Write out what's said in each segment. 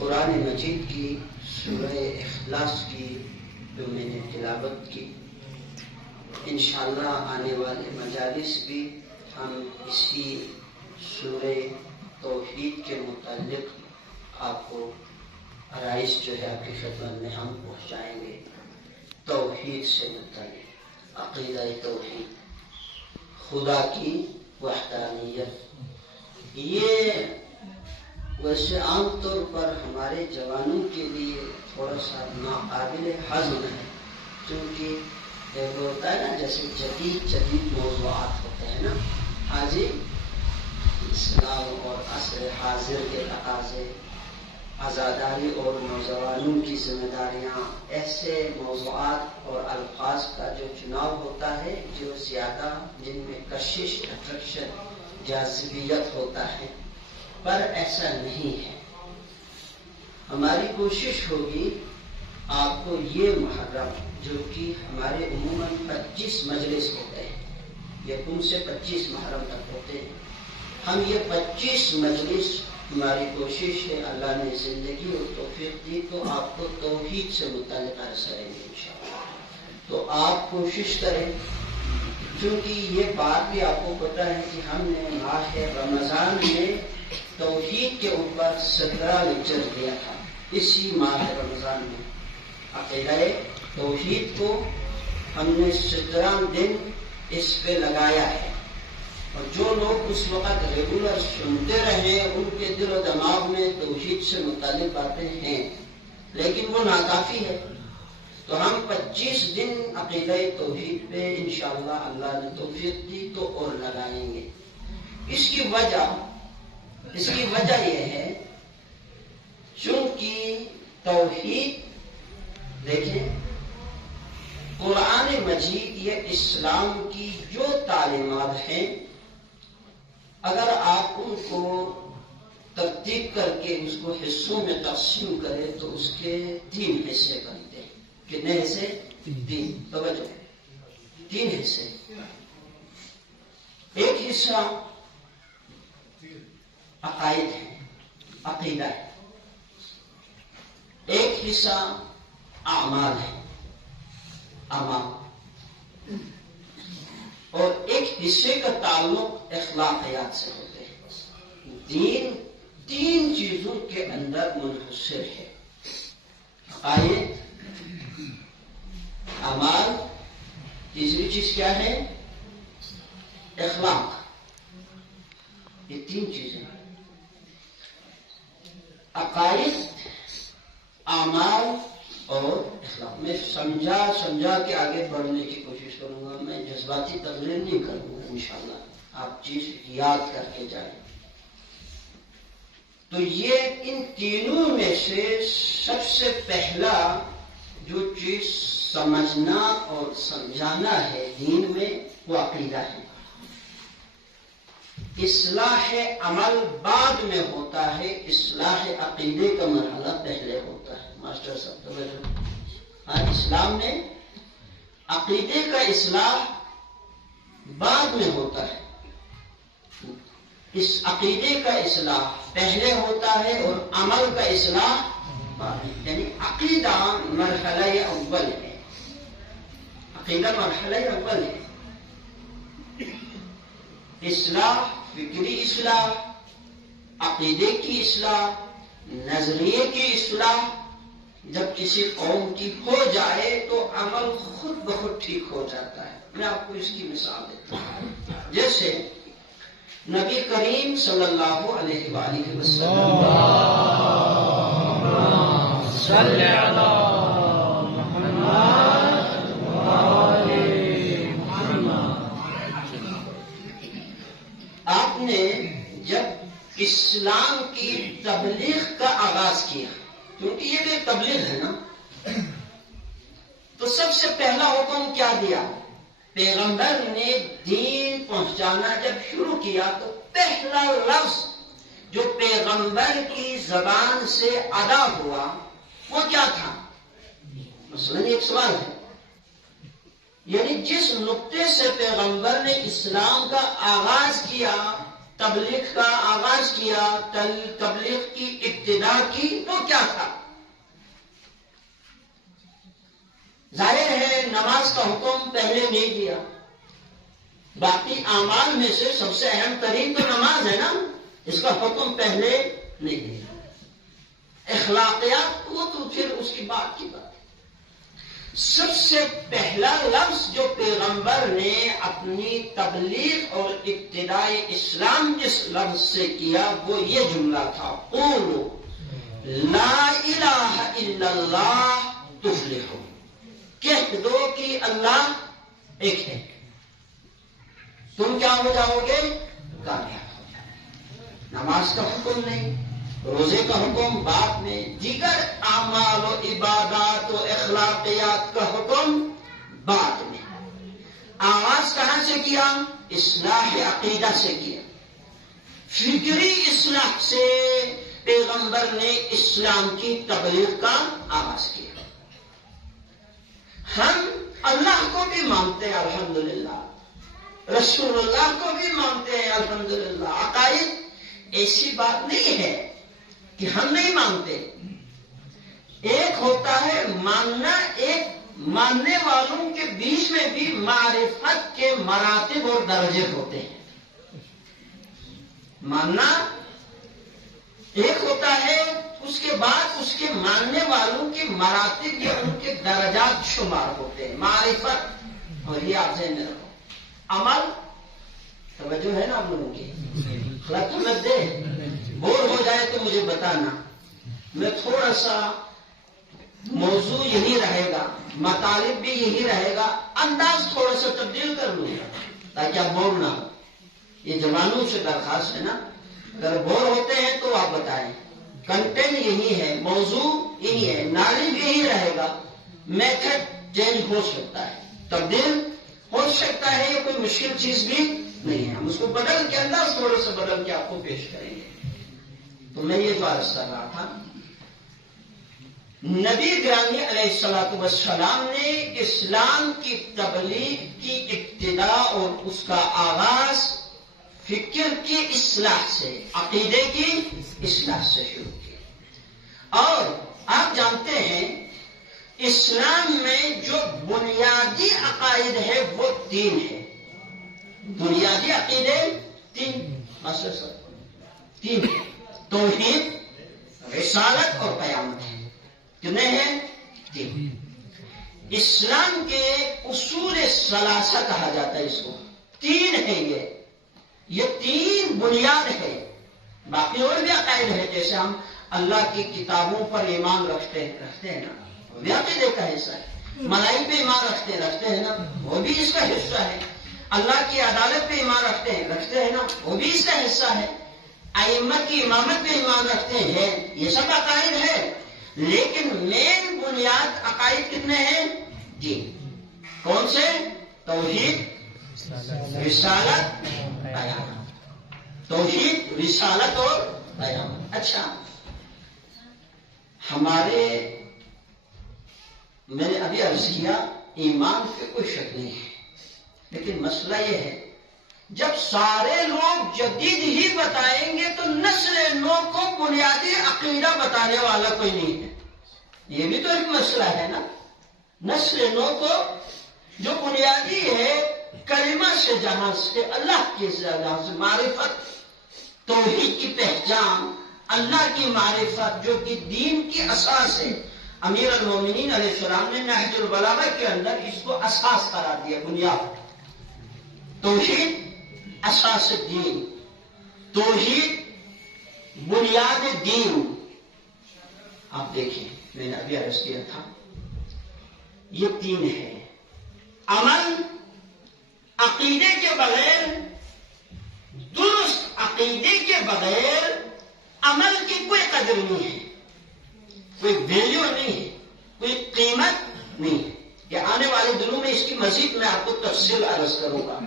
قرآن مجید کی سورہ اخلاص کی جو میں نے تلاوت کی، انشاءاللہ آنے والے مجالس بھی ہم اسی سورہ توحید کے متعلق آپ کو آرائش جو ہے آپ کی خدمت میں ہم پہنچائیں گے۔ توحید سے متعلق عقیدہ توحید، خدا کی وحدانیت، یہ ویسے عام طور پر ہمارے جوانوں کے لیے تھوڑا سا ناقابل ہضم ہے، کیونکہ ایک ہوتا ہے نا جیسے جدید موضوعات ہوتے ہیں نا، حاضر اسلام اور عصر حاضر کے تقاضے، عزاداری اور نوجوانوں کی ذمہ داریاں، ایسے موضوعات اور الفاظ کا جو چناؤ ہوتا ہے جو زیادہ جن میں کشش، اٹریکشن، جاذبیت ہوتا ہے، پر ایسا نہیں ہے۔ ہماری کوشش ہوگی آپ کو یہ محرم جو کہ ہمارے عموماً 25 مجلس ہوتے ہیں، یکم سے 25 محرم تک ہوتے ہیں، ہم یہ 25 مجلس ہماری کوشش ہے، اللہ نے زندگی اور توفیق دی تو آپ کو توحید سے متعلق عرض کریں گے انشاءاللہ۔ تو آپ کوشش کریں، چونکہ یہ بات بھی آپ کو پتہ ہے کہ ہم نے ماہ رمضان میں توحید کے اوپر 17 لیکچر دیا تھا، اسی ماہ رمضان میں عقیدہ توحید کو ہم نے 17 دن اس پہ لگایا ہے، اور جو لوگ اس وقت ریگولر سنتے رہے ان کے دل و دماغ میں توحید سے متعلق باتیں ہیں، لیکن وہ ناکافی ہے۔ تو ہم 25 دن عقیدہ توحید پہ انشاءاللہ اللہ نے توفیق دی تو اور لگائیں گے۔ اس کی وجہ یہ ہے چونکہ توحید، دیکھیں قرآن مجید یہ اسلام کی جو تعلیمات ہیں، اگر آپ ان کو ترتیب کر کے اس کو حصوں میں تقسیم کریں تو اس کے 3 حصے بنتے ہیں۔ کتنے حصے؟ 3۔ توجہ، 3 حصے۔ ایک حصہ عقائد ہے، عقیدہ ہے، ایک حصہ اعمال ہے، اعمال، اور ایک حصے کا تعلق اخلاقیات سے ہوتے ہیں۔ دین 3 چیزوں کے اندر منحصر ہے، عقائد، اعمال، تیسری چیز کیا ہے؟ اخلاق۔ یہ 3 چیزیں، عقائد، اعمال اور اخلاق۔ میں سمجھا کے آگے بڑھنے کی کوشش کروں گا، میں جذباتی تقریر نہیں کروں گا انشاءاللہ، آپ چیز یاد کر کے جائیں۔ تو یہ ان تینوں میں سے سب سے پہلا جو چیز سمجھنا اور سمجھانا ہے دین میں وہ عقیدہ ہے۔ اصلاح عمل بعد میں ہوتا ہے، اصلاح عقیدے کا مرحلہ پہلے ہوتا ہے۔ ماسٹر صاحب توجہ، اسلام میں عقیدے کا اصلاح بعد میں ہوتا ہے، اس عقیدے کا اصلاح پہلے ہوتا ہے اور عمل کا اصلاح بعد میں، یعنی عقیدہ مرحلہ اول ہے، عقیدہ مرحلہ اول ہے۔ اصلاح، فکری اصلاح، عقیدے کی اصلاح، نظریے کی اصلاح جب کسی قوم کی ہو جائے تو عمل خود بخود ٹھیک ہو جاتا ہے۔ میں آپ کو اس کی مثال دیتا ہوں، جیسے نبی کریم صلی اللہ علیہ وآلہ وسلم صلی علی محمد وآل محمد، آپ نے جب اسلام کی تبلیغ کا آغاز کیا، کیونکہ یہ بھی تبلیغ ہے نا، تو سب سے پہلا حکم کیا دیا؟ پیغمبر نے دین پہنچانا جب شروع کیا تو پہلا لفظ جو پیغمبر کی زبان سے ادا ہوا وہ کیا تھا؟ مثلاً ایک سوال ہے، یعنی جس نقطے سے پیغمبر نے اسلام کا آغاز کیا تبلیغ کا آغاز کیا، تبلیغ کی ابتدا کی، وہ کیا تھا؟ ظاہر ہے نماز کا حکم پہلے نہیں دیا، باقی اعمال میں سے سب سے اہم ترین تو نماز ہے نا، اس کا حکم پہلے نہیں دیا۔ اخلاقیات وہ تو پھر اس کی بات کی بات ہے۔ سب سے پہلا لفظ جو پیغمبر نے اپنی تبلیغ اور ابتدائی اسلام جس لفظ سے کیا وہ یہ جملہ تھا، قولوا لا الہ الا اللہ تفلحوا، کہہ دو کہ اللہ ایک ہے، تم کیا ہو جاؤ گے؟ کامیاب ہو جاؤ گے۔ نماز کا حکم نہیں، روزے کا حکم بعد میں، دیگر اعمال و عبادات و اخلاقیات کا حکم بعد میں۔ آغاز کہاں سے کیا؟ اصلاح عقیدہ سے کیا، فکری اصلاح سے پیغمبر نے اسلام کی تبلیغ کا آغاز کیا۔ ہم اللہ کو بھی مانتے ہیں الحمدللہ، رسول اللہ کو بھی مانتے ہیں الحمدللہ۔ عقائد ایسی بات نہیں ہے کہ ہم نہیں مانتے، ایک ہوتا ہے ماننا، ایک ماننے والوں کے بیچ میں بھی معرفت کے مراتب اور درجے ہوتے ہیں۔ ماننا ایک ہوتا ہے، اس کے بعد اس کے ماننے والوں کے مراتب یا ان کے درجات شمار ہوتے ہیں، معرفت۔ اور یہ آپ ذہن میں رکھو۔ عمل، توجہ ہے نا آپ لوگوں کی؟ خلاق مت دے، بور ہو جائے تو مجھے بتانا، میں تھوڑا سا موضوع یہی رہے گا، مطالب بھی یہی رہے گا، انداز تھوڑا سا تبدیل کر لوں گا تاکہ آپ بور نہ ہو۔ یہ جوانوں سے درخواست ہے نا، اگر بور ہوتے ہیں تو آپ بتائیں۔ کنٹینٹ یہی ہے، موضوع یہی ہے، ناریب یہی رہے گا، میتھڈ چینج ہو سکتا ہے، تبدیل ہو سکتا ہے، یہ کوئی مشکل چیز بھی نہیں ہے، ہم اس کو بدل کے انداز تھوڑے سے بدل کے آپ کو پیش کریں گے۔ تو میں یہ جو عرض کر رہا تھا، نبی گرامی علیہ الصلوۃ والسلام نے اسلام کی تبلیغ کی ابتدا اور اس کا آغاز فکر کی اصلاح سے، عقیدے کی اصلاح سے شروع کیا۔ اور آپ جانتے ہیں اسلام میں جو بنیادی عقائد ہے وہ تین ہے، بنیادی عقیدے تین، تین، توحید، رسالت اور قیامت ہے۔ کتنے ہیں؟ تین۔ اسلام کے اصول ثلاثہ کہا جاتا ہے اس کو، تین ہے یہ تین بنیاد ہے۔ باقی اور بھی عقائد ہے، جیسے ہم اللہ کی کتابوں پر ایمان رکھتے ہیں نا، وہ بھی عقیدے کا حصہ ہے۔ ملائکہ پہ ایمان رکھتے ہیں نا، وہ بھی اس کا حصہ ہے۔ اللہ کی عدالت پہ ایمان رکھتے ہیں نا، وہ بھی اس کا حصہ ہے۔ ائمہ کی امامت پہ ایمان رکھتے ہیں، یہ سب عقائد ہے۔ لیکن مین بنیاد عقائد کتنے ہیں؟ جی، کون سے؟ توحید، رسالت، قیامت۔ توحید، رسالت اور قیامت۔ اچھا، میں نے ابھی عرض کیا ایمان پہ کوئی شک نہیں ہے، لیکن مسئلہ یہ ہے جب سارے لوگ جدید ہی بتائیں گے تو نسل نو کو بنیادی عقیدہ بتانے والا کوئی نہیں ہے۔ یہ بھی تو ایک مسئلہ ہے نا، نسل نو کو جو بنیادی ہے کلمہ سے، جہاں سے اللہ کی جہاں سے معرفت، توحید کی پہچان، اللہ کی معرفت جو کہ دین کی اساس ہے۔ امیر المومنین علیہ السلام نے نہج البلاغہ کے اندر اس کو اساس قرار دیا، بنیاد۔ توحید اساس دین، توحید بنیاد دین۔ آپ دیکھیں، میں نے ابھی عرض کیا تھا یہ تین ہے۔ عمل، عقیدے کے بغیر، درست عقیدے کے بغیر عمل کی کوئی قدر نہیں ہے، کوئی ویلیو نہیں ہے، کوئی قیمت نہیں ہے۔ یہ آنے والے دنوں میں اس کی مزید میں آپ کو تفصیل عرض کروں گا۔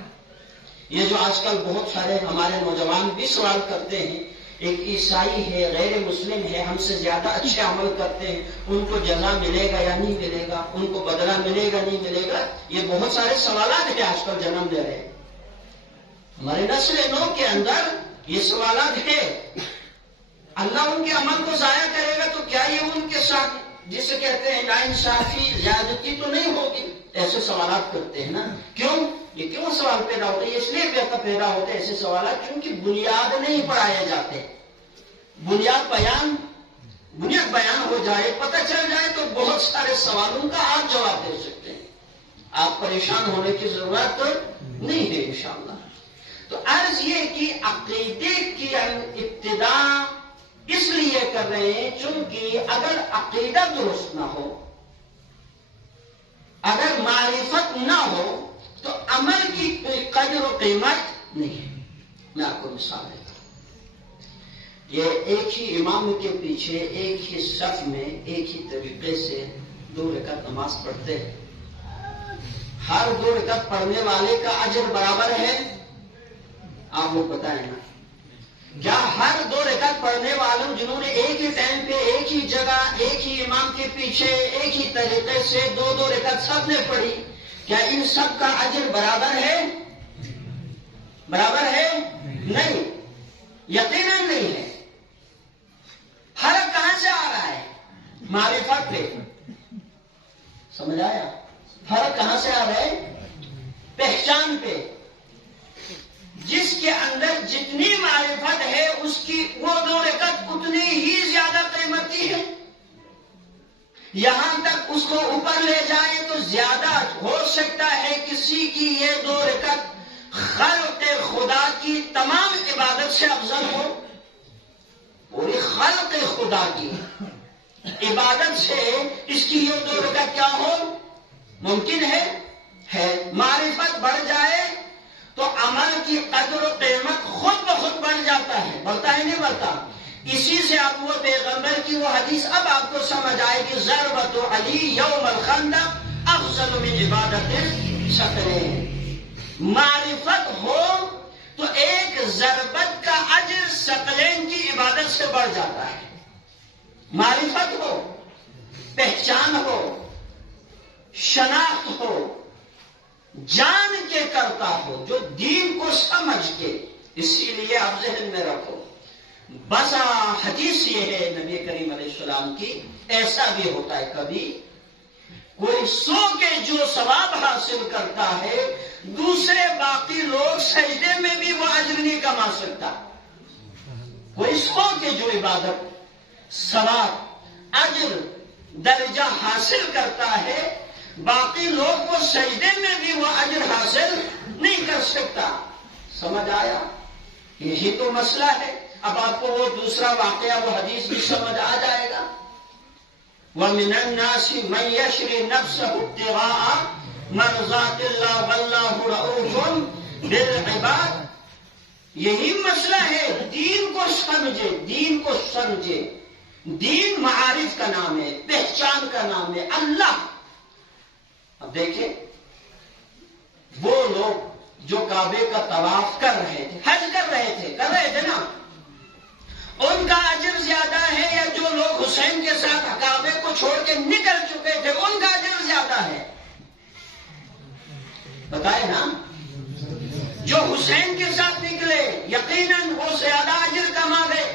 یہ جو آج کل بہت سارے ہمارے نوجوان بھی سوال کرتے ہیں، ایک عیسائی ہے، غیر مسلم ہے، ہم سے زیادہ اچھے عمل کرتے ہیں، ان کو جزا ملے گا یا نہیں ملے گا، ان کو بدلہ ملے گا نہیں ملے گا، یہ بہت سارے سوالات ہیں آج کل جنم لے رہے ہیں۔ ہمارے نسل نو کے اندر یہ سوالات ہے. اللہ ان کے عمل کو ضائع کرے گا تو کیا یہ ان کے ساتھ جسے کہتے ہیں ناانصافی زیادتی تو نہیں ہوگی؟ ایسے سوالات کرتے ہیں نا. کیوں یہ کیوں سوال پیدا ہوتے ہیں؟ اس لیے پیدا ہوتے ہیں ایسے سوالات کیونکہ بنیاد نہیں پڑھائے جاتے. بنیاد بیان ہو جائے، پتہ چل جائے تو بہت سارے سوالوں کا آپ جواب دے سکتے ہیں. آپ پریشان ہونے کی ضرورت نہیں ہے انشاءاللہ. تو عرض یہ کہ عقیدے کی ابتدا اس لیے کر رہے ہیں چونکہ اگر عقیدہ درست نہ ہو، اگر معرفت نہ ہو تو عمل کی کوئی قدر و قیمت نہیں ہے. میں آپ کو مثال دیتا ہوں. یہ ایک ہی امام کے پیچھے ایک ہی صف میں ایک ہی طریقے سے 2 رکعت نماز پڑھتے ہیں. ہر 2 رکعت پڑھنے والے کا اجر برابر ہے؟ آپ لوگ بتائیں نا. کیا ہر 2 رکعت پڑھنے والوں جنہوں نے ایک ہی ٹائم پہ ایک ہی جگہ ایک ہی امام کے پیچھے ایک ہی طریقے سے 2 رکعت سب نے پڑھی، کیا ان سب کا اجر برابر ہے؟ برابر ہے؟ نہیں، یقیناً نہیں ہے. فرق کہاں سے آ رہا ہے؟ معرفت پہ. سمجھ آیا؟ فرق کہاں سے آ رہا ہے؟ پہچان پہ. جس کے اندر جتنی معرفت ہے اس کی وہ 2 رکعت اتنی ہی زیادہ قیمتی ہے. یہاں تک اس کو اوپر لے جائے تو زیادہ ہو سکتا ہے کسی کی یہ 2 رکعت خلق خدا کی تمام عبادت سے افضل ہو. پوری خلق خدا کی عبادت سے اس کی یہ 2 رکعت کیا ہو؟ ممکن ہے. معرفت بڑھ جائے تو عمل کی قدر و قیمت خود بخود بڑھ جاتا ہے. بڑھتا ہے نہیں بڑھتا؟ اسی سے آپ وہ پیغمبر کی وہ حدیث اب آپ کو سمجھ آئے کہ ضربت علی یوم الخندق افضل من عبادت ثقلین. معرفت ہو تو ایک ضربت کا اجر ثقلین کی عبادت سے بڑھ جاتا ہے. معرفت ہو، پہچان ہو، شناخت ہو، جان کے کرتا ہو، جو دین کو سمجھ کے. اسی لیے آپ ذہن میں رکھو، بسا حدیث یہ ہے نبی کریم علیہ السلام کی، ایسا بھی ہوتا ہے کبھی کوئی سو کے جو ثواب حاصل کرتا ہے دوسرے باقی لوگ سجدے میں بھی وہ اجر نہیں کما سکتا. کوئی سو کے جو عبادت ثواب اجر درجہ حاصل کرتا ہے باقی لوگ وہ سجدے میں بھی وہ اجر حاصل نہیں کر سکتا. سمجھ آیا؟ یہی تو مسئلہ ہے. اب آپ کو وہ دوسرا واقعہ وہ حدیث بھی سمجھ آ جائے گا. وَمِنَ النَّاسِ مَن يَشْرِي نَفْسَهُ ابْتِغَاءَ مَرْضَاتِ اللَّهِ وَاللَّهُ رَءُوفٌ بِالْعِبَادِ. یہی مسئلہ ہے. دین کو سمجھے، دین کو سمجھے. دین معارف کا نام ہے، پہچان کا نام ہے. اللہ اب دیکھیں وہ لوگ جو کعبے کا طواف کر رہے تھے، حج کر رہے تھے نا، ان کا اجر زیادہ ہے یا جو لوگ حسین کے ساتھ کعبے کو چھوڑ کے نکل چکے تھے ان کا اجر زیادہ ہے؟ بتائے نا. جو حسین کے ساتھ نکلے یقیناً وہ زیادہ اجر کما گئے.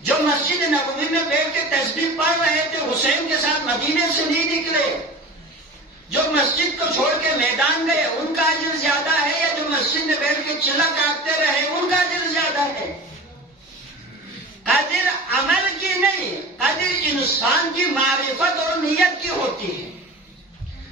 جو مسجد نبوی میں بیٹھ کے تسبیح پڑھ رہے تھے حسین کے ساتھ مدینے سے نہیں نکلے، جو مسجد کو چھوڑ کے میدان گئے ان کا اجر زیادہ ہے یا جو مسجد میں بیٹھ کے چلا کاٹتے رہے ان کا اجر زیادہ ہے؟ قدر عمل کی نہیں، قدر انسان کی معرفت اور نیت کی ہوتی ہے.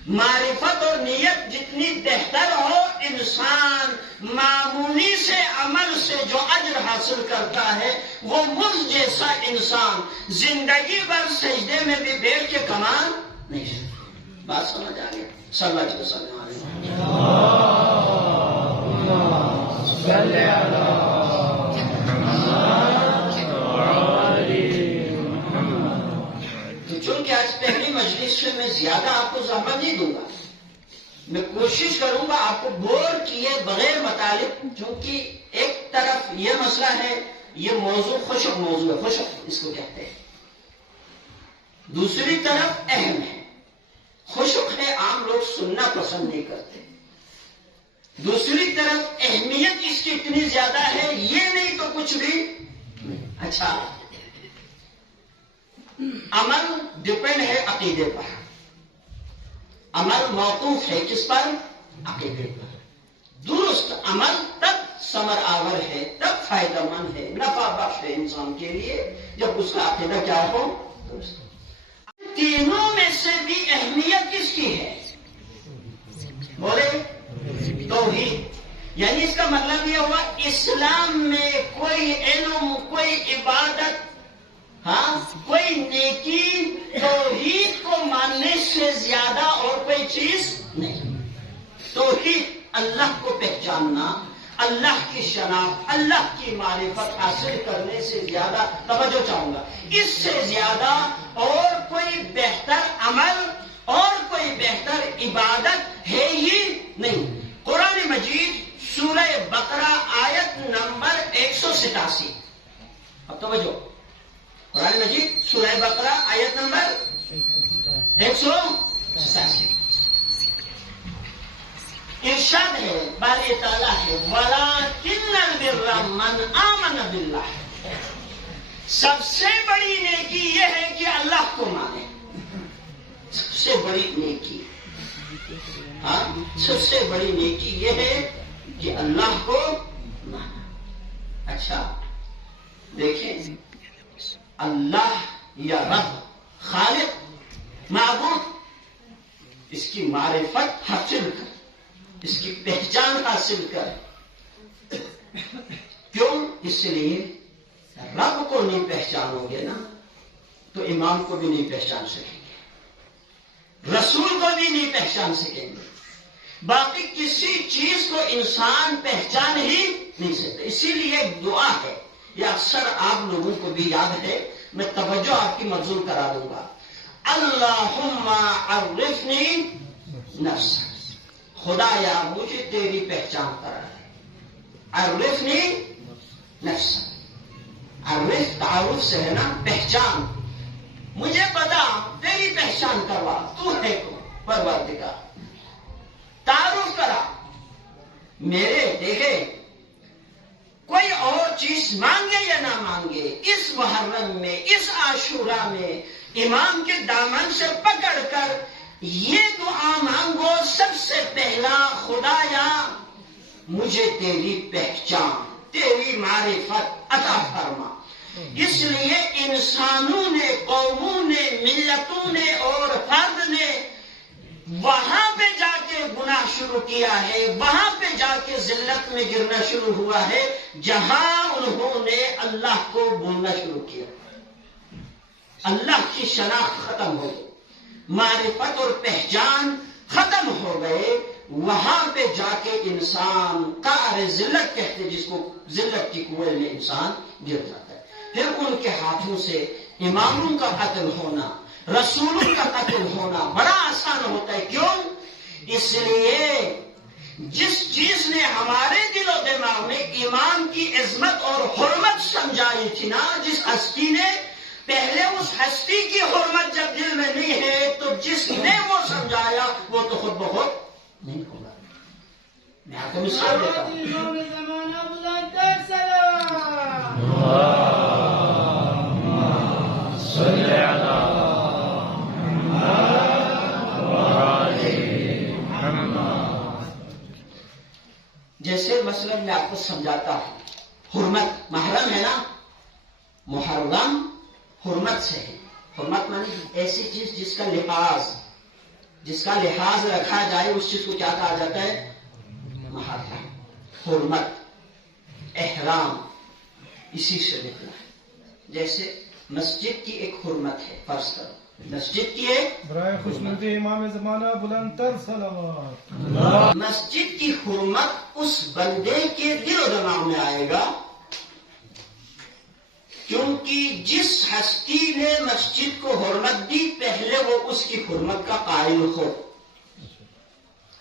معرفت اور نیت جتنی بہتر ہو انسان معمولی سے عمل سے جو اجر حاصل کرتا ہے وہ مجھ جیسا انسان زندگی بھر سجدے میں بھی بیٹھ کے کما نہیں سکتا. بات سمجھ آ گیا؟ صلی اللہ علیہ وسلم. تو چونکہ آج پہلی مجلس سے میں زیادہ آپ کو زحمت نہیں دوں گا، میں کوشش کروں گا آپ کو بور کیے بغیر مطالب، چونکہ ایک طرف یہ مسئلہ ہے، یہ موضوع خشک موضوع ہے، خشک اس کو کہتے ہیں، دوسری طرف اہم ہے. خشک ہے، عام لوگ سننا پسند نہیں کرتے. دوسری طرف اہمیت اس کی اتنی زیادہ ہے، یہ نہیں تو کچھ بھی نہیں۔ اچھا، عمل ڈپینڈ ہے عقیدے پر، عمل موقوف ہے کس پر؟ عقیدے پر۔ درست عمل تب ثمر آور ہے، تب فائدہ مند ہے، نفع بخش ہے انسان کے لیے، جب اس کا عقیدہ کیا ہو؟ درست۔ تینوں میں سے بھی اہمیت کس کی ہے؟ بولے توحید۔ یعنی اس کا مطلب یہ ہوا اسلام میں کوئی علم، کوئی عبادت، کوئی نیکی توحید کو ماننے سے زیادہ اور کوئی چیز نہیں۔ توحید اللہ کو پہچاننا، اللہ کی شناخت، اللہ کی معرفت حاصل کرنے سے زیادہ، توجہ چاہوں گا، اس سے زیادہ اور کوئی بہتر عمل اور کوئی بہتر عبادت ہے ہی نہیں۔ قرآن مجید سورہ بقرہ آیت نمبر 187، اب توجہ، قرآن مجید سورہ بقرہ آیت نمبر 187 ارشاد ہے، باری تعالیٰ ہے، وَلَٰكِنَّ الْبِرَّ مَنْ آمَنَ بِاللَّهِ، سب سے بڑی نیکی یہ ہے کہ اللہ کو مانے۔ سب سے بڑی نیکی، سب سے بڑی نیکی یہ ہے کہ اللہ کو مانا۔ اچھا دیکھیں، اللہ یا رب، خالق، معبود، اس کی معرفت حاصل کر، اس کی پہچان حاصل کر۔ کیوں؟ اس لیے رب کو نہیں پہچانو گے نا تو امام کو بھی نہیں پہچان سکیں گے، رسول کو بھی نہیں پہچان سکیں گے، باقی کسی چیز کو انسان پہچان ہی نہیں سکتا۔ اسی لیے ایک دعا ہے، یہ اکثر آپ لوگوں کو بھی یاد ہے، میں توجہ آپ کی مبذول کرا دوں گا۔ اللہم عرفنی نفسک، خدایا مجھے تیری پہچان کرا ہے۔ عرفنی نفسک، عرف تعارف سے ہے نا، پہچان، مجھے بتا، تیری پہچان کروا، تو ہے کون؟ پروردگار، تعارف کرا میرے۔ دیکھے کوئی اور چیز مانگے یا نہ مانگے، اس محرم میں، اس عاشورہ میں امام کے دامن سے پکڑ کر یہ دعا مانگو، سب سے پہلا، خدایا مجھے تیری پہچان، تیری معرفت عطا فرما۔ اس لیے انسانوں نے، قوموں نے، ملتوں نے اور فرد نے وہاں پہ جا کے گناہ شروع کیا ہے، وہاں پہ جا کے ذلت میں گرنا شروع ہوا ہے، جہاں انہوں نے اللہ کو بھولنا شروع کیا، اللہ کی شناخت ختم ہو گئی، معرفت اور پہچان ختم ہو گئے، وہاں پہ جا کے انسان قعر ذلت کہتے، جس کو ذلت کی کنویں میں انسان گر جاتا ہے۔ پھر ان کے ہاتھوں سے اماموں کا قتل ہونا، رسولوں کا قتل ہونا بڑا آسان ہوتا ہے۔ کیوں؟ اس لیے جس چیز نے ہمارے دل و دماغ میں امام کی عظمت اور حرمت سمجھائی تھی نا، جس ہستی نے، پہلے اس ہستی کی حرمت جب دل میں نہیں ہے تو جس نے وہ سمجھایا وہ تو خود بخود نہیں ہوگا۔ میں آپ کو مثال دیتا ہوں، جیسے مثلا میں آپ کو سمجھاتا ہوں، حرمت، محرم ہے نا، محرم حرمت سے ہے۔ حرمت مانی ایسی چیز جس کا لحاظ رکھا جائے، اس چیز کو کیا کہا جاتا ہے؟ محرم۔ حرمت، احرام اسی سے نکلا ہے۔ جیسے مسجد کی ایک حرمت ہے، فرض کرو مسجد کی ایک برائے خوشنودی امام زمانہ بلند تر صلوات۔ مسجد کی حرمت اس بندے کے دل و دماغ میں آئے گا کیونکہ جس ہستی نے مسجد کو حرمت دی، پہلے وہ اس کی حرمت کا قائل ہو۔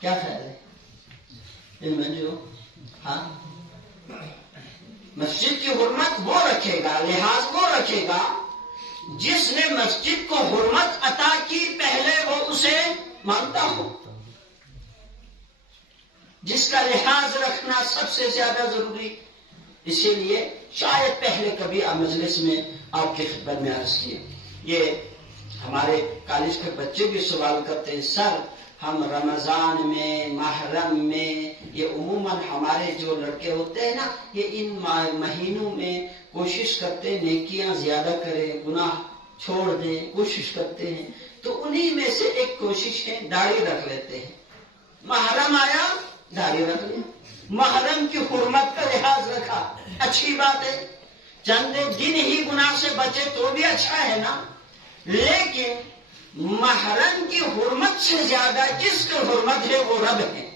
کیا خیال ہے؟ علم جو مسجد کی حرمت وہ رکھے گا، لحاظ وہ رکھے گا جس نے مسجد کو حرمت عطا کی، پہلے وہ اسے مانتا ہو۔ جس کا لحاظ رکھنا سب سے زیادہ ضروری. اسی لیے شاید پہلے کبھی مجلس میں آپ کی خدمت میں عرض کیا. یہ ہمارے کالج کے بچے بھی سوال کرتے ہیں، سر ہم رمضان میں، محرم میں، یہ عموماً ہمارے جو لڑکے ہوتے ہیں نا، یہ ان مہینوں میں کوشش کرتے ہیں نیکیاں زیادہ کریں، گناہ چھوڑ دیں، کوشش کرتے ہیں. تو انہی میں سے ایک کوشش ہے داڑھی رکھ لیتے ہیں. محرم آیا داڑھی رکھ لیا، محرم کی حرمت کا لحاظ رکھا، اچھی بات ہے. چند دن ہی گناہ سے بچے تو بھی اچھا ہے نا. لیکن محرم کی حرمت سے زیادہ جس کی حرمت ہے وہ رب ہے،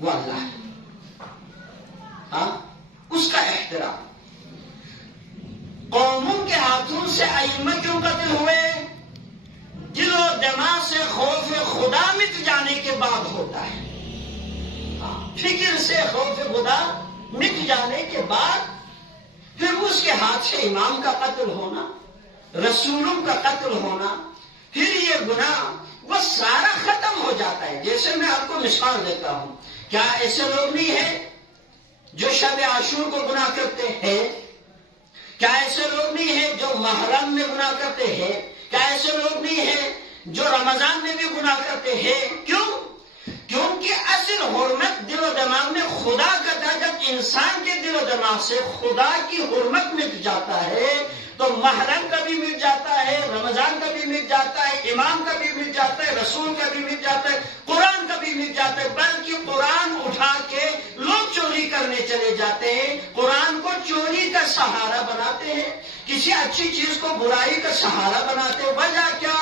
وہ اللہ ہے. ہاں، اس کا احترام. قوموں کے ہاتھوں سے ائمہ کیوں قتل ہوئے؟ دل و دماغ سے خوف خدا مٹ جانے کے بعد ہوتا ہے. فکر سے خوف خدا مٹ جانے کے بعد پھر اس کے ہاتھ سے امام کا قتل ہونا، رسولوں کا قتل ہونا، پھر یہ گناہ وہ سارا ختم ہو جاتا ہے. جیسے میں آپ کو مثال دیتا ہوں، کیا ایسے لوگ نہیں ہیں جو شب عاشور کو گناہ کرتے ہیں؟ کیا ایسے لوگ نہیں ہیں جو محرم میں گناہ کرتے ہیں؟ کیا ایسے لوگ نہیں ہیں جو رمضان میں بھی گناہ کرتے ہیں؟ کیوں؟ کیونکہ اصل حرمت دل و دماغ میں خدا کا تھا. جب انسان کے دل و دماغ سے خدا کی حرمت مٹ جاتا ہے تو محرم کا بھی مٹ جاتا ہے، رمضان کا بھی مٹ جاتا ہے، امام کا بھی مٹ جاتا ہے، رسول کا بھی مٹ جاتا ہے، قرآن کا بھی مٹ جاتا ہے. بلکہ قرآن اٹھا کے لوگ چوری کرنے چلے جاتے ہیں، قرآن کو چوری کا سہارا بناتے ہیں، کسی اچھی چیز کو برائی کا سہارا بناتے ہیں. وجہ کیا؟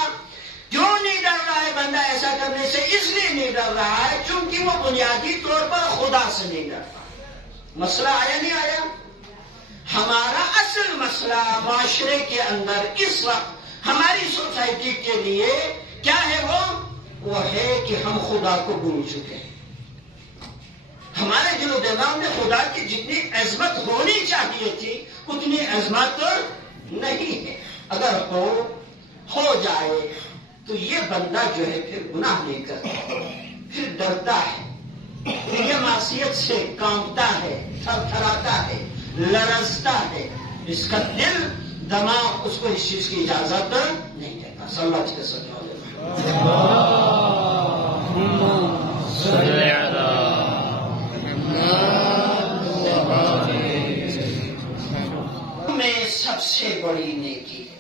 کیوں نہیں ڈر رہا ہے بندہ ایسا کرنے سے؟ اس لیے نہیں ڈر رہا ہے چونکہ وہ بنیادی طور پر خدا سے نہیں ڈرتا. مسئلہ آیا نہیں آیا؟ ہمارا اصل مسئلہ معاشرے کے اندر اس وقت ہماری سوسائٹی کے لیے کیا ہے؟ وہ ہے کہ ہم خدا کو بھول چکے ہیں. ہمارے دل و دماغ میں خدا کی جتنی عظمت ہونی چاہیے تھی اتنی عظمت نہیں ہے. اگر ہو جائے تو یہ بندہ جو ہے پھر گناہ نہیں کرتا، پھر ڈرتا ہے، پھر یہ معصیت سے کانپتا ہے، تھر تھراتا ہے، لرزتا ہے. اس کا دل دماغ اس کو اس چیز کی اجازت نہیں دیتا. صلی اللہ علیہ وسلم. میں سب سے بڑی نیکی ہے،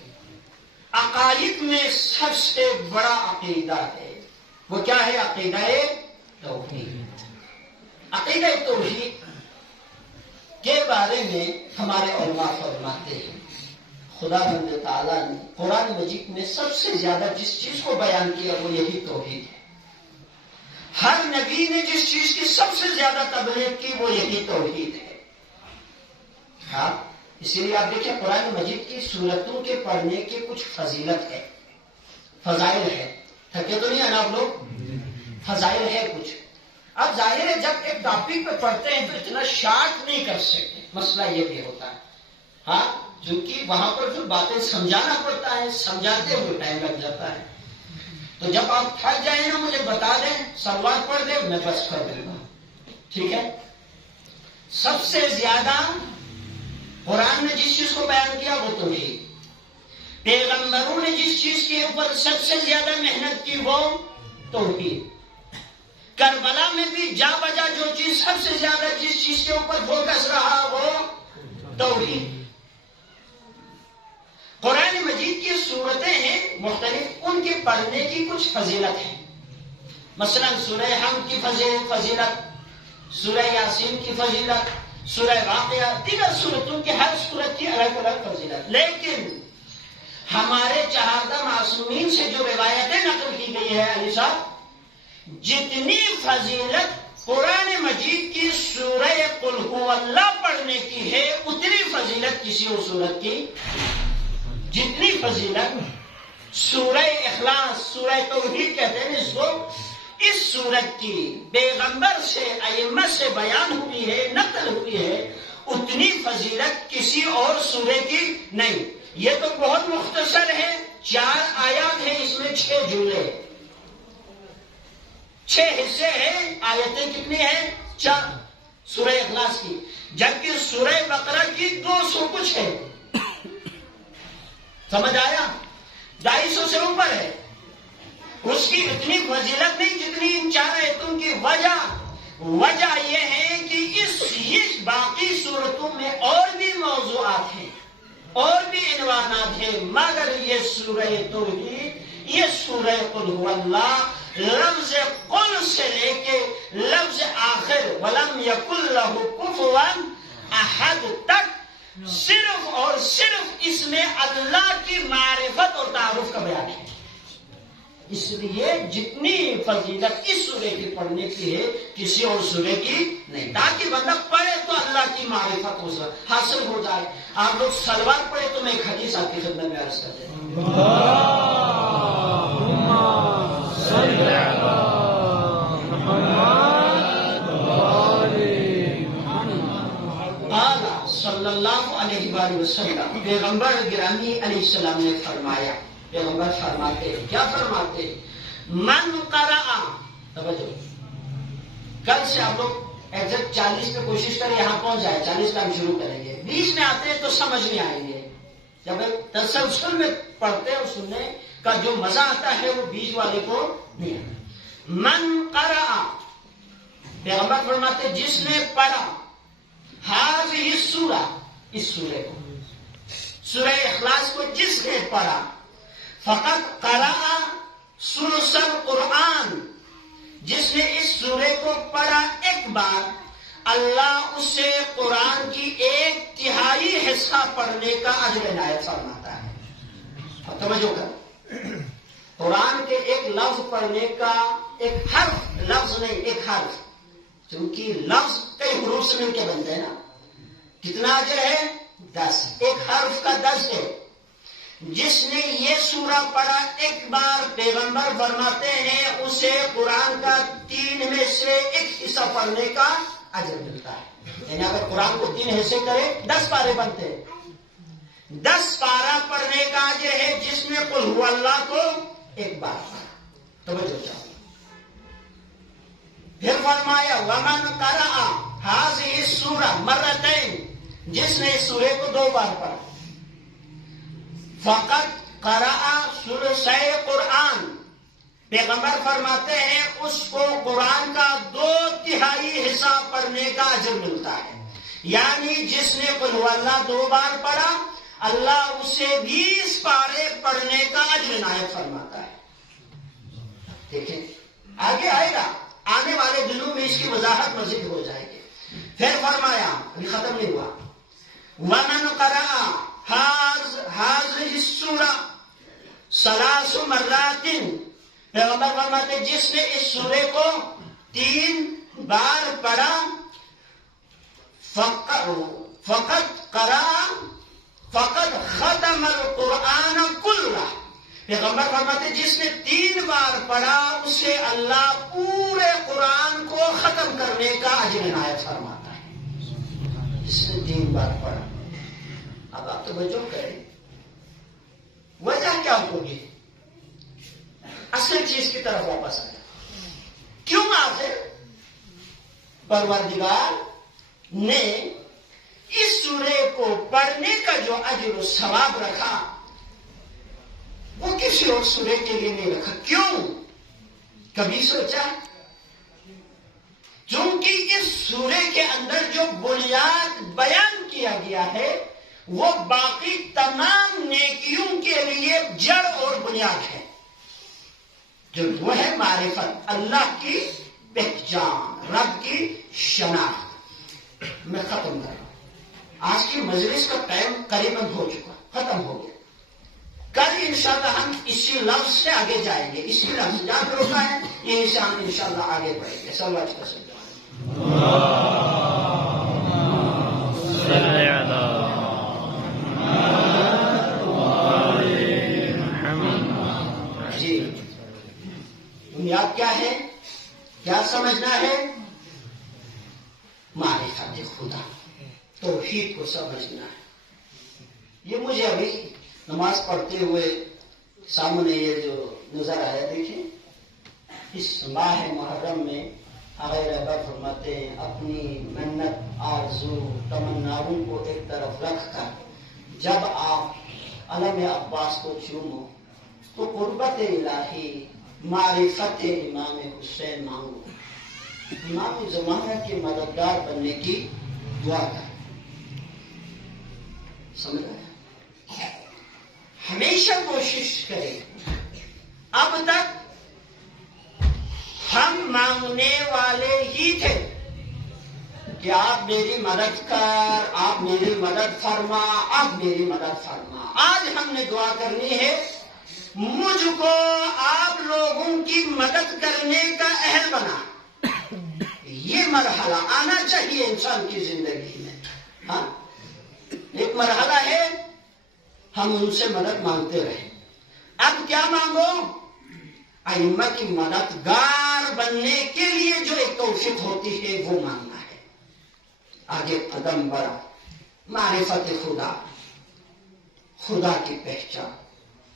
عقائد میں سب سے بڑا عقیدہ ہے. وہ کیا ہے؟ عقیدہ توحید. عقیدہ توحید کے بارے میں ہمارے علماء فرماتے ہیں خدا بند تعالیٰ نے قرآن مجید میں سب سے زیادہ جس چیز کو بیان کیا وہ یہی توحید ہے. ہر نبی نے جس چیز کی سب سے زیادہ تبلیغ کی وہ یہی توحید ہے. ہاں، اسی لیے آپ دیکھیں قرآن مجید کی سورتوں کے پڑھنے کی کچھ فضیلت ہے، فضائل ہے. تھکے تو نہیں ہیں آپ لوگ؟ فضائل ہے کچھ. اب ظاہر ہے جب ایک ٹاپک پہ پڑھتے ہیں تو اتنا شارٹ نہیں کر سکتے، مسئلہ یہ بھی ہوتا ہے. ہاں، کیونکہ وہاں پر جو باتیں سمجھانا پڑتا ہے، سمجھاتے ہوئے ٹائم لگ جاتا ہے. تو جب آپ تھک جائیں نا مجھے بتا دیں، سلوات پڑھ دیں، میں بس کر دوں گا. ٹھیک ہے؟ سب سے زیادہ قرآن نے جس چیز کو بیان کیا وہ توحید. پیغمبروں نے جس چیز کے اوپر سب سے زیادہ محنت کی وہ توحید. کربلا میں بھی جا بجا جو چیز سب سے زیادہ جس چیز کے اوپر فوکس رہا وہ توحید. قرآن مجید کی صورتیں ہیں مختلف، ان کے پڑھنے کی کچھ فضیلت ہے. مثلا سورہ حمد کی فضیلت، سورہ یاسین کی فضیلت، سورہ واقعہ، دیگر سورتوں کی ہر سورت کی الگ الگ فضیلت. لیکن ہمارے چہاردہ معصومین سے جو روایتیں نقل کی گئی ہے علی صاحب، جتنی فضیلت قرآن مجید کی سورہ قل هو اللہ پڑھنے کی ہے اتنی فضیلت کسی اور سورت کی. جتنی فضیلت سورہ اخلاص، سورہ توحید کہتے ہیں اس کو، اس سورت کی پیغمبر سے ائمہ سے بیان ہوئی ہے، نقل ہوئی ہے، اتنی فضیلت کسی اور سورے کی نہیں. یہ تو بہت مختصر ہے، 4 آیات ہیں، اس میں 6 جملے. 6 حصے ہیں، آیتیں کتنی ہیں؟ 4 سورہ اخلاص کی، جبکہ سورہ بقرہ کی 200 کچھ ہے. سمجھ آیا؟ 250 سے اوپر ہے. اس کی اتنی فضیلت نہیں جتنی ان 4 آیتوں کی. وجہ یہ ہے کہ اس باقی صورتوں میں اور بھی موضوعات ہیں، اور بھی عنوانات ہیں، مگر یہ سورہ توحید، یہ سورہ قل هو اللہ، لفظ قل سے لے کے لفظ آخر وَلَمْ يَكُنْ لَهُ كُفُوًا أَحَدٌ تک صرف اور صرف اس میں اللہ کی معرفت اور تعارف کا بیان ہے. اس لیے جتنی فضیلت اس سورے کی پڑھنے کی ہے کسی اور سورے کی نہیں، تاکہ بندہ پڑھے تو اللہ کی معرفت حاصل ہو جائے. آپ لوگ سلوات پڑھے تو میں ایک حدیث آپ کی خدمت میں عرض کر دیتا ہوں. صلی اللہ علیہ وآلہ وسلم پیغمبر گرامی علیہ السلام نے فرمایا، پیغمبر فرماتے ہیں، کیا فرماتے ہیں؟ من قرأ، توجہ، کل سے آپ لوگ ایگزیکٹ 40 پہ کوشش کریں یہاں پہنچ جائے. 40 کا ہم شروع کریں گے. 20 میں آتے ہیں تو سمجھ نہیں آئیں گے. جب تسلسل میں پڑھتے اور سننے کا جو مزہ آتا ہے وہ 20 والے کو نہیں آتا. من قرأ، پیغمبر فرماتے جس نے پڑھا، هذه السورہ، اس سورے کو، سورہ اخلاص کو جس نے پڑھا، فقط قرأ ثلث القرآن، جس نے اس سورے کو پڑھا ایک بار، اللہ اسے قرآن کی 1/3 حصہ پڑھنے کا اجر عنایت فرماتا ہے. توجہ کر، قرآن کے ایک لفظ پڑھنے کا، ایک حرف، لفظ نہیں ایک حرف، کیونکہ لفظ کئی حروف سے مل کے بنتے ہیں نا. کتنا اجر ہے؟ 10. ایک حرف کا 10 ہے. جس نے یہ سورہ پڑھا ایک بار، پیغمبر فرماتے ہیں اسے قرآن کا 3 میں سے 1 حصہ پڑھنے کا اجر ملتا ہے. یعنی اگر قرآن کو 3 حصے کرے 10 پارے بنتے ہیں. 10 پارہ پڑھنے کا اجر ہے جس نے قل هو اللہ کو ایک بار پڑھا. توجہ چاہیے. پھر فرمایا ومن قرأ هذه السورہ مرتين، جس نے اس سورے کو 2 بار پڑھا، فقط قرأ ثلثي قرآن، پیغمبر فرماتے ہیں اس کو قرآن کا 2/3 حصہ پڑھنے کا اجر ملتا ہے. یعنی جس نے قل هو اللہ 2 بار پڑھا، اللہ اسے 20 پارے پڑھنے کا اجر عنایت فرماتا ہے. دیکھیں آگے آئے گا، آنے والے دنوں میں اس کی وضاحت مزید ہو جائے گی. پھر فرمایا، ابھی ختم نہیں ہوا، وَمَنْ قَرَأَ هَذِهِ السُّورَةَ 3 مرات، پیغمبر فرماتے جس نے اس سورے کو 3 بار پڑھا، فقط ختم القرآن کلہ، پیغمبر فرماتے جس نے 3 بار پڑھا اسے اللہ پورے قرآن کو ختم کرنے کا اجر عنایت فرماتا ہے. جس نے 3 بار پڑھا. اب آپ توجہ کریں، وجہ کیا ہوگی؟ اصل چیز کی طرف واپس آئے. کیوں آخر پروردگار نے اس سورے کو پڑھنے کا جو اجر و ثواب رکھا وہ کسی اور سورے کے لیے نہیں رکھا؟ کیوں؟ کبھی سوچا؟ چونکہ اس سورے کے اندر جو بنیاد بیان کیا گیا ہے وہ باقی تمام نیکیوں کے لیے جڑ اور بنیاد ہے، جو وہ ہے معرفت، اللہ کی پہچان، رب کی شناخت. میں ختم کر رہا ہوں. آج کی مجلس کا ٹائم قریباً ہو چکا، ختم ہو گیا. کل انشاءاللہ ہم اسی لفظ سے آگے جائیں گے. اسی لفظ یاد رکھا ہے، یہیں سے ہم انشاءاللہ آگے بڑھیں گے. صلی اللہ علیہ وسلم. جی بنیاد کیا ہے؟ کیا سمجھنا ہے؟ معرفت خدا، توحید کو سمجھنا ہے. یہ مجھے ابھی نماز پڑھتے ہوئے سامنے یہ جو نظر آیا، دیکھیں اس ماہ محرم میں غیر احباب فرماتے ہیں اپنی منت آرزو تمناؤں کو ایک طرف رکھ کر جب آپ علم عباس کو چومو تو قربت الہی معرفت امام حسین مانگو، امام زمانہ کے مددگار بننے کی دعا کریں. سمجھ آیا؟ ہمیشہ کوشش کریں. اب تک ہم مانگنے والے ہی تھے کہ آپ میری مدد کر، آپ میری مدد فرما، آپ میری مدد فرما. آج ہم نے دعا کرنی ہے مجھ کو آپ لوگوں کی مدد کرنے کا اہل بنا. یہ مرحلہ آنا چاہیے انسان کی زندگی میں. ہاں ایک مرحلہ ہے ہم ان سے مدد مانگتے رہے. اب کیا مانگو؟ ائمہ کی مددگار بننے کے لیے جو ایک توفیق ہوتی ہے وہ مانگنا ہے. آگے قدم بڑھا. معرفت خدا، خدا کی پہچان.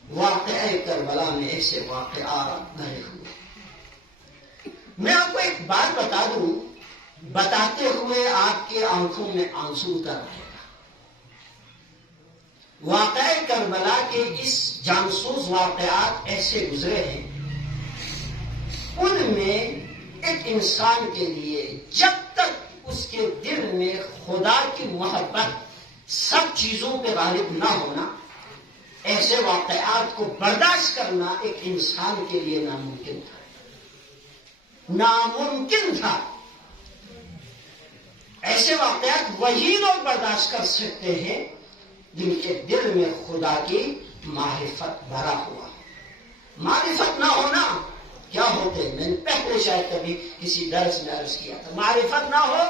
واقعہ کربلا میں ایسے واقعات بھرے ہوئے. میں آپ کو ایک بات بتا دوں، بتاتے ہوئے آپ کے آنکھوں میں آنسو اتر رہے گا. واقعہ کربلا کے اس جانسوز واقعات ایسے گزرے ہیں، ان میں ایک انسان کے لیے جب تک اس کے دل میں خدا کی محبت سب چیزوں پہ غالب نہ ہونا، ایسے واقعات کو برداشت کرنا ایک انسان کے لیے ناممکن تھا. ناممکن تھا. ایسے واقعات وہی لوگ برداشت کر سکتے ہیں جن کے دل میں خدا کی معرفت بھرا ہوا. معرفت نہ ہونا کیا ہوتے؟ میں نے پہلے شاید کبھی کسی درس میں عرض کیا تھا. معرفت نہ ہو،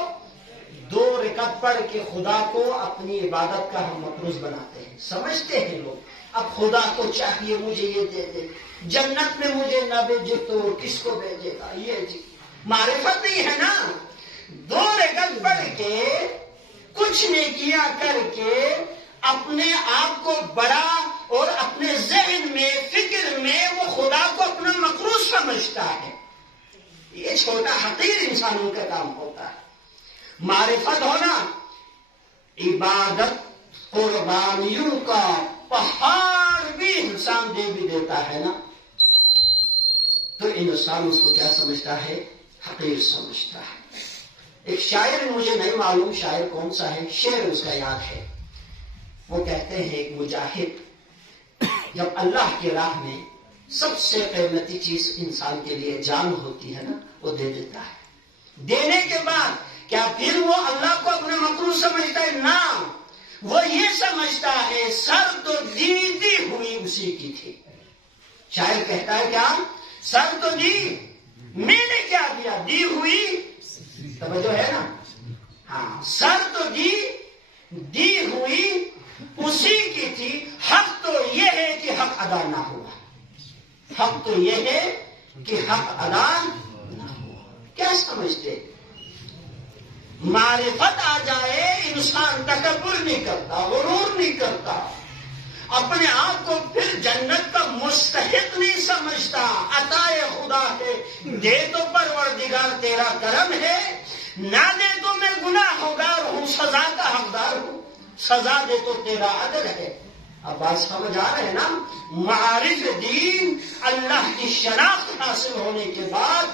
2 رکعت پڑھ کے خدا کو اپنی عبادت کا ہم مقروض بناتے ہیں. سمجھتے ہیں لوگ اب خدا کو چاہیے مجھے یہ دے دے، جنت میں مجھے نہ بھیجے تو کس کو بھیجے گا. یہ جی معرفت نہیں ہے نا. 2 رکعت پڑھ کے کچھ نیکیاں کر کے اپنے آپ کو بڑا اور اپنے ذہن میں فکر میں وہ خدا کو اپنا مقروض سمجھتا ہے. یہ چھوٹا حقیر انسانوں کا کام ہوتا ہے. معرفت ہونا، عبادت قربانیوں کا پہاڑ بھی انسان دے بھی دیتا ہے نا، تو انسان اس کو کیا سمجھتا ہے؟ حقیر سمجھتا ہے. ایک شاعر، مجھے نہیں معلوم شاعر کون سا ہے، شعر اس کا یاد ہے. وہ کہتے ہیں ایک مجاہد جب اللہ کی راہ میں سب سے قیمتی چیز انسان کے لیے جان ہوتی ہے نا، وہ دے دیتا ہے. دینے کے بعد کیا پھر وہ اللہ کو اپنے مقروض سمجھتا ہے؟ نہ، وہ یہ سمجھتا ہے سر تو دی ہوئی اسی کی تھی. شاعر کہتا ہے کیا؟ سر تو دی، میں نے کیا دیا؟ دی ہوئی. توجہ ہے نا؟ ہاں، سر تو دی ہوئی اسی کی تھی. حق تو یہ ہے کہ حق ادا نہ ہوا. حق تو یہ ہے کہ حق ادا نہ ہوا. کیا سمجھتے؟ معرفت آ جائے انسان تکبر نہیں کرتا، غرور نہیں کرتا، اپنے آپ کو پھر جنت کا مستحق نہیں سمجھتا. عطا خدا ہے، دے تو پروردگار تیرا کرم ہے، نہ دے تو میں گناہگار ہوں، سزا کا حقدار ہوں، سزا دے تو تیرا عدل ہے. اب بات سمجھ آ رہے ہیں نا؟ معارف دین، اللہ کی شناخت حاصل ہونے کے بعد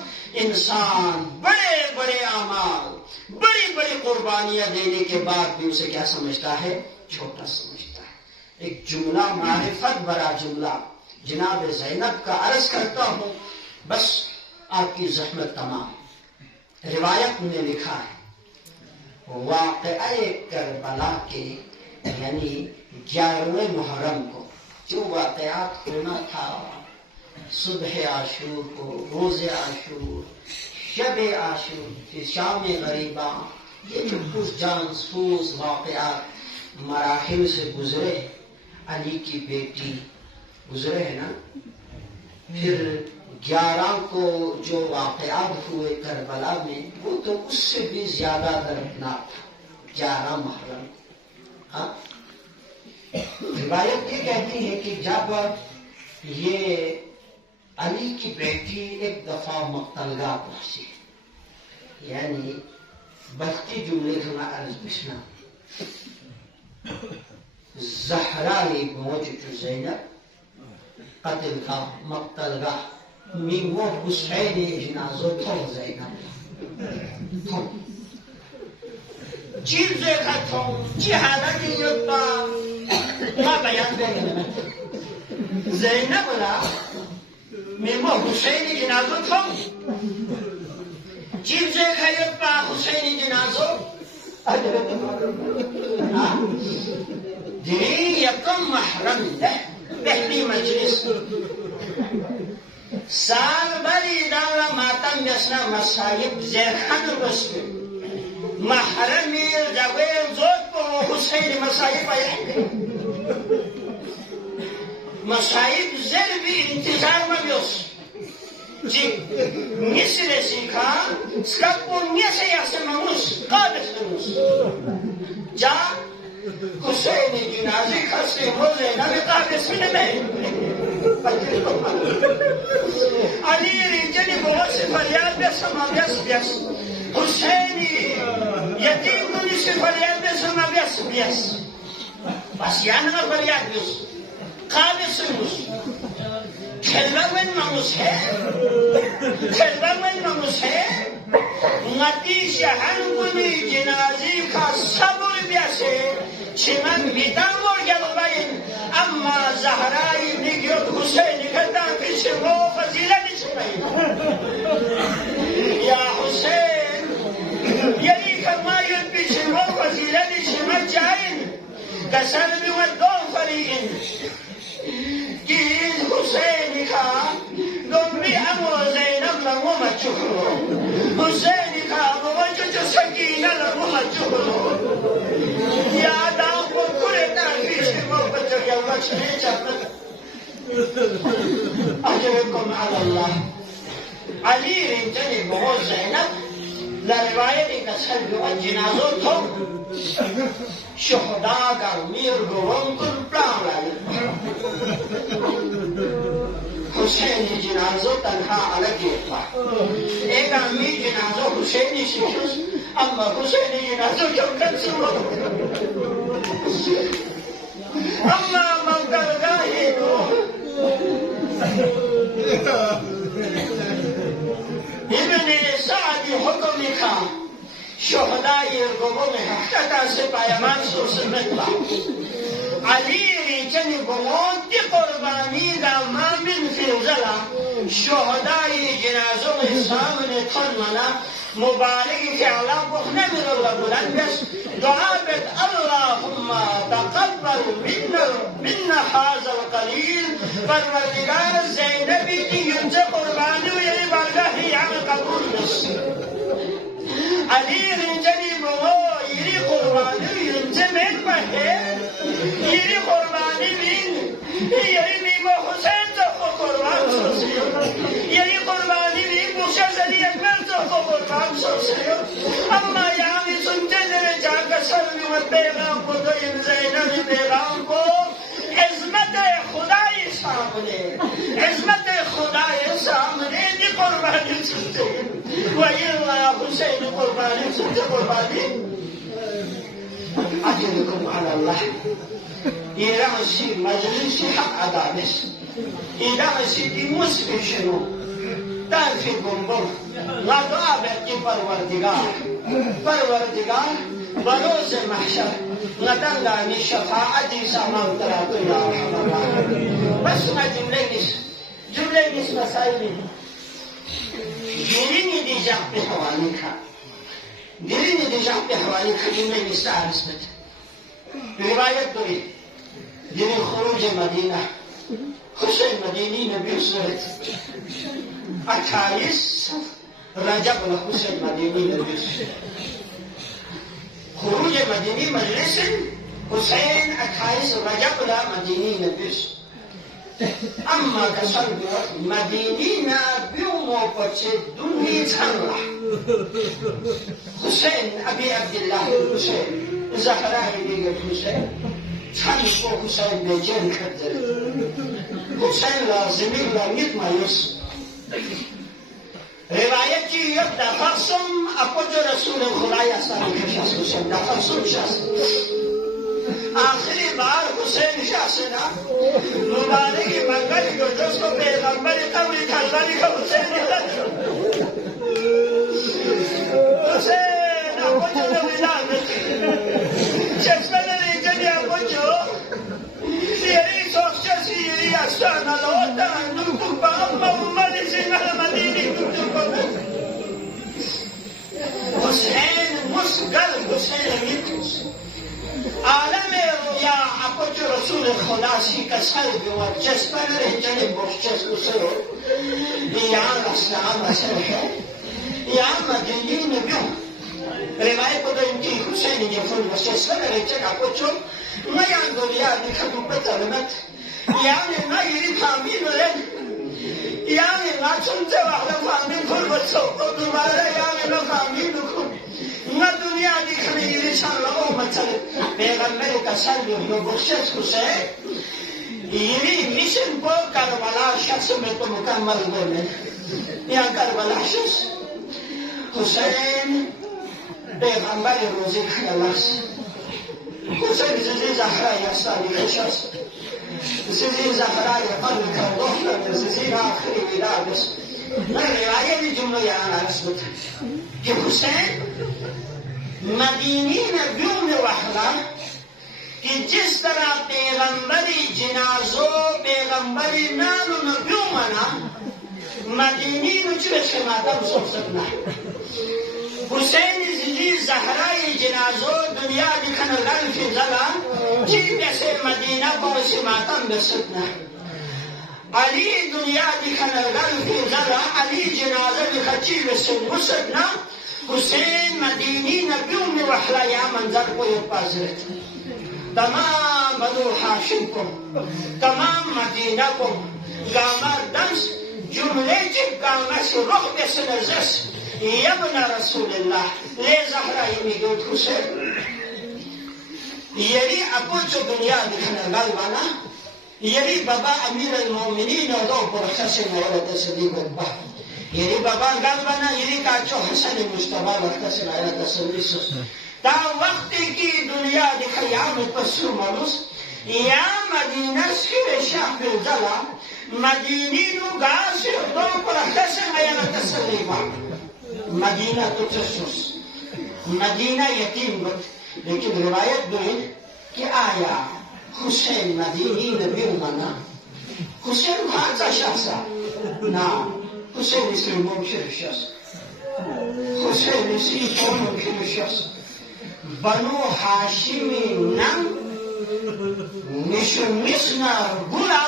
انسان بڑے بڑے اعمال، بڑی بڑی قربانیاں دینے کے بعد بھی اسے کیا سمجھتا ہے؟ چھوٹا سمجھتا ہے. ایک جملہ معرفت بڑا جملہ جناب زینب کا عرض کرتا ہوں، بس آپ کی زحمت تمام. روایت میں لکھا ہے واقعہ کربلا کے یعنی 11ویں محرم کو جو واقعات ہونا تھا، صبح عاشور کو، روز عاشور، شب عاشور، پھر شام غریباں، یہ جو کچھ جان سوز واقعات مراحل سے گزرے، علی کی بیٹی گزرے ہے نا، پھر 11 کو جو واقعات ہوئے کربلا میں، وہ تو اس سے بھی زیادہ دردناک تھا. 11 محرم. ہاں، روایت یہ کہتی ہے کہ جب یہ علی کی بیٹی ایک دفعہ مقتلگاہ پہنچی، یعنی بلتی جملے کا عرض بشنا زہرائی موجود زینب قتل کا مقتلگاہ میمو حسین جنازو تھو زینب تھو چیز دیکھا تھو چی حالت یوتا ما بیان دے گا زینب را میمو حسین جنازو تھو چیز دیکھا یوتا حسین جنازو دری یکم محرم ده بہلی مجلس سال بری دالا ماتم بسنا مسائب زیرخان بسکر محرمی زویر زود کو حسین مسائب آئے مسائب زیر بھی انتظار میں بیوس جی نیسی سیکھا سکپو نیسی یاسر مموس قادس مموس جا حسین جنازی خستے موزے نبی قادس من میں علی رجلی بہت سے فریاد بیسما بیس حسینی یتیم کنی سے فریاد بیسما بیس بس یعنی فریاد بیس قادس مموس کھلوین مموس ہے نتیش ہنگونی جنازی کا صبر بیاسے چمن بیتن مرگل بین اما زہرائی نگیت حسین کردن پیچھے وہ فضیلت چمین یا حسین یعنی کمایت پیچھے وہ فضیلت چمن جائن کسر بیوت دو فریقین کہ حسین کا دنبی امو زینب لگو مچکلو حسین کا موجود سکینہ لگو مچکلو یاد آن کو کرتا پیچھے محبت یا مچھنے چاہتا اجرکم علی اللہ علی رنجنی بہت زینب لروایتی کسر جو جنازو تھو شہداء کا میر گوان کن پلان لائی حسین جنازو تنہا الگ ہوتا ایک آمی جنازو حسینی شخص اما حسین جنازو کیوں کنسل ہو اما منگلگاہی کو ابن سعدی حکم خان شہدائی ارگوگو میں حقیقتا سے پایمان سو سنت با علی ریچنی بمونتی قربانی دا مامن فیوزلا شہدائی جنازوں میں سامنے تھنمنا مبارک فعلا بخنے من اللہ بلندس دعا بیت اللہم تقبل منا حاضر القلیل پروردگار زینبی کی ینجا قربانی و یعنی بارگاہی عمل قبول بس علی رنجنی بہو یری قربانی ینجا میں پہے یری قربانی بین یری نیمو حسین تو قربان سوسیو یری قربانی بین مخشد علی اکبر تو قربان سوسیو اما یعنی سنتے در جاگا سلمی و پیغام کو دویم زینب پیغام کو عظمت خدای سامنے عظمت خدای سامنے دی قربانی سنتے وَإِلَّا حسین قربانی سنتے قربانی اجرکم علی اللہ ایران سی مجلس حق عدالس ایران سی دی مسلم شنو تنفی گنبر غدعا بیتی پروردگار بروز محشر غدن لانی شفاعتی سامان تراتو یا رحم اللہ بس میں جملے نیس مسائلی دلینی دی جاق پہ حوالی کھا دلینی دی جاق پہ حوالی کھا جملے نیس تعرسمت روایت دوئی دل خروج مدینہ حسین مدینی نبی صورت 28 رجب حسین مدینی نبی خروج مدینی مجلس حسین 28 رجب مدینی نبی اما کسر مدینی نبی موپچے دنی چھنرہ حسین ابی عبداللہ حسین زہرہ دیگر حسین چھن کو حسین بے جن کر دے حسین لازمی لانیت مایوس روایت کی یک دفرسم اپو جو رسول خدای اصلاحی شخص حسین دفرسم شخص آخری بار حسین شخص نا مبارکی منگلی جو جس کو پیغمبر قبری کلبری کا حسین حلت شد حسین اپو جو نویدان چشمن ریجنی اپو جو سیری سوچسی یری اصلا نلوتا نکو با اما امالی سینال مدینی حسین مسگل حسین میتوس عالم رویا اپچو رسول خدا سی کسل بیوار چسپن رہجن بخشس اسرو یہاں اسلام اثر ہے یہاں مدینی نبیوں روایت کو ان کی حسین جفر وچسپن رہجن اپچو نیان دولیا دکھتو پترمت یعنی نا یری تعمین ولن یعنی نا چنچه وقت فهمین کل بچو و دوباره یعنی نا فهمین کن نا دنیا دیکھنے یری شان لگو مچل پیغمبر کسل بیو بخشش حسین یری میشن کو کربلا شخص میں تو مکمل بولے یا کربلا شخص حسین پیغمبر روزی خلاص حسین زیزی زهرا یستانی خشست زیزی زهرا یقل کردوخت زیزی آخری ودادس من روایت جمله آن رسمت که حسین مدینی نبیون وحلا که جس طرح پیغمبری جنازو پیغمبری نانو نبیومنا مدینی نجی بشمادم صفصدنا حسین زیزی زهرای جنازو دنیا دیکھن غلف زلا چی بسے مدینہ پاسی ماتم بسدنا علی دنیا دیکھن غلف زلا علی جنازہ دیکھا چی بسے مسدنا حسین مدینی نبیوں میں وحلا یا منظر کو یہ پازرت تمام بنو حاشم کو تمام مدینہ کو گاما دنس جملے چک گاما سے رخ بسن زس یا ابن رسول اللہ لے زہرہ میگوت حسین یری اپو چو دنیا دکھنا غلبانا یری بابا امیر المومنین و دو پرخص مولد صدیق البہ یری بابا غلبانا یری کاچو حسن مجتبہ وقت سنائلہ تسلیسس تا وقت کی دنیا دکھا یا متبسر ملوس یا مدینہ سکر شاہ بالزلا مدینین و گاسی و دو پرخص مولد تسلیمہ مدینہ تو چسوس مدینہ یتیم بود لیکن روایت دوئن کہ آیا حسین مدینی نبی امانا حسین خانسا شخصا نا حسین اسلی ممکن شخص حسین اسلی ممکن شخص بنو حاشمی نم نشو مسنا گولا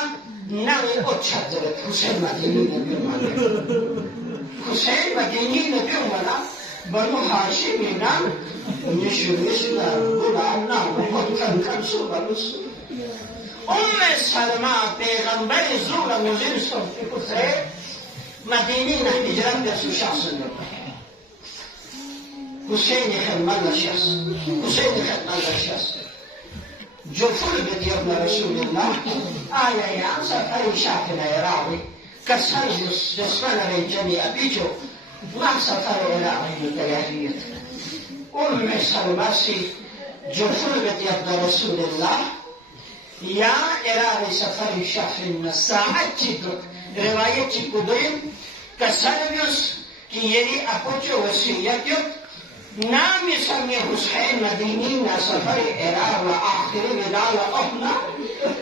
نم اچھا درد حسین مدینی نبی امانا حسین مدینی نبی امانا بنو حاشمی نام نشو مسنا گولا نام محکم کنسو بلوسو سلمہ پیغمبر زور مزیر صفی کسے مدینی نہ ہجرت بسو شخص نبی حسین خدمت شخص حسین خدمت شخص جو فل بدی ابن رسول اللہ آیا یا سفر شاکل عراقی کسر جسمن ریجنی ابی جو ما سفر عراقی متیاریت سلمہ سی جو فل بدی ابن رسول اللہ یا عراقی سفر شاکل ساعت چیدت روایت چی کدویم کسر بیس کی یری اپوچو وسیعتیت نامی سمی حسین مدینی نا سفر عراق و آخری ودال اپنا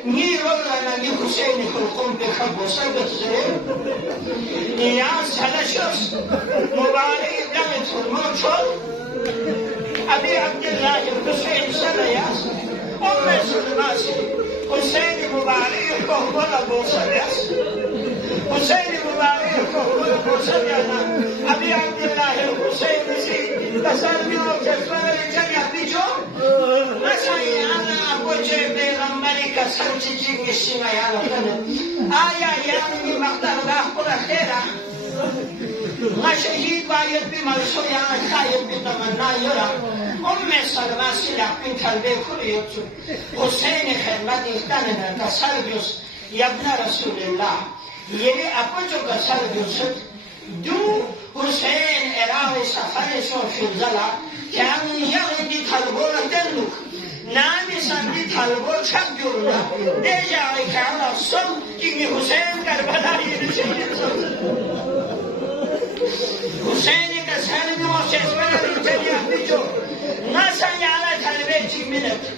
نیرو لنمی حسین خلقون پی خب و سبت زرین یا سلشس مبارک دمت فرمون شد ابی عبداللہ حسین سلیاس سلماسی حسین مبارک کو بولا بوسلیاس حسین مبارک کو بولا بوسلیانا ابی عبداللہ حسین سی تسلمی و جذبہ ریچنی ابی جو نسائی آنا اپوچے پیغمبری کا سنچی جنگ شیما یانا کنن آیا یعنی مقدر گاہ پر خیرہ شہید باید بی مرسو یانا خائب بی تمنا یورا سلمہ سی لحقین کلبے کلیت حسین خدمت اختنن تسلمیوس یا ابن رسول اللہ یہ اپچو کا سر دوست دو حسین اراغ سفر سو شلزلا کیان یغدی تھلبولا تنلوک نامی سندی تھلبول شک جورنا دے جائی کیان افسل چنگی حسین کربلائی رسول حسین کا سر دوست اسمنا رجلی اپچو ناسا یالا تھلبے چی منت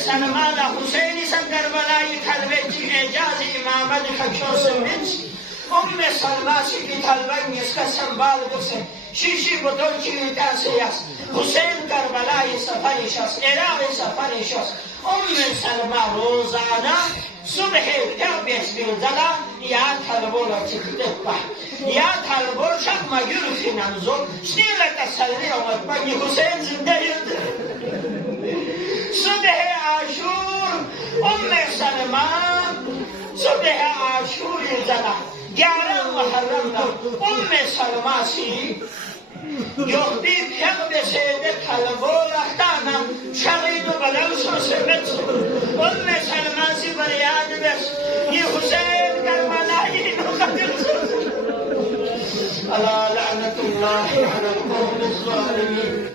سلمانا حسینی سن کربلائی تھلبے اعجاز امامت خکشو سمنچ سلماسی کی تھلبنگ اس کا سنبال گسے شیشی بطول چیویتا سیاس حسین کربلائی سفری شخص عراق سفری شخص سلمہ روزانہ صبح پھر بیس بیل زلا یا تھلبولا چکتے پا یا تھلبول شک مگر فینانزو شنیلتا سلمی اومد بگی حسین زندہ صبح عاشور سلمہ صبح عاشور زنا 11 محرم سلمہ سی یختی پھر بسید تھلبول اختانا شغید و بلوسو سمت سلمہ سی بریاد بس یہ حسین کربلائی نقدر اللہ لعنت اللہ علی القوم الظالمین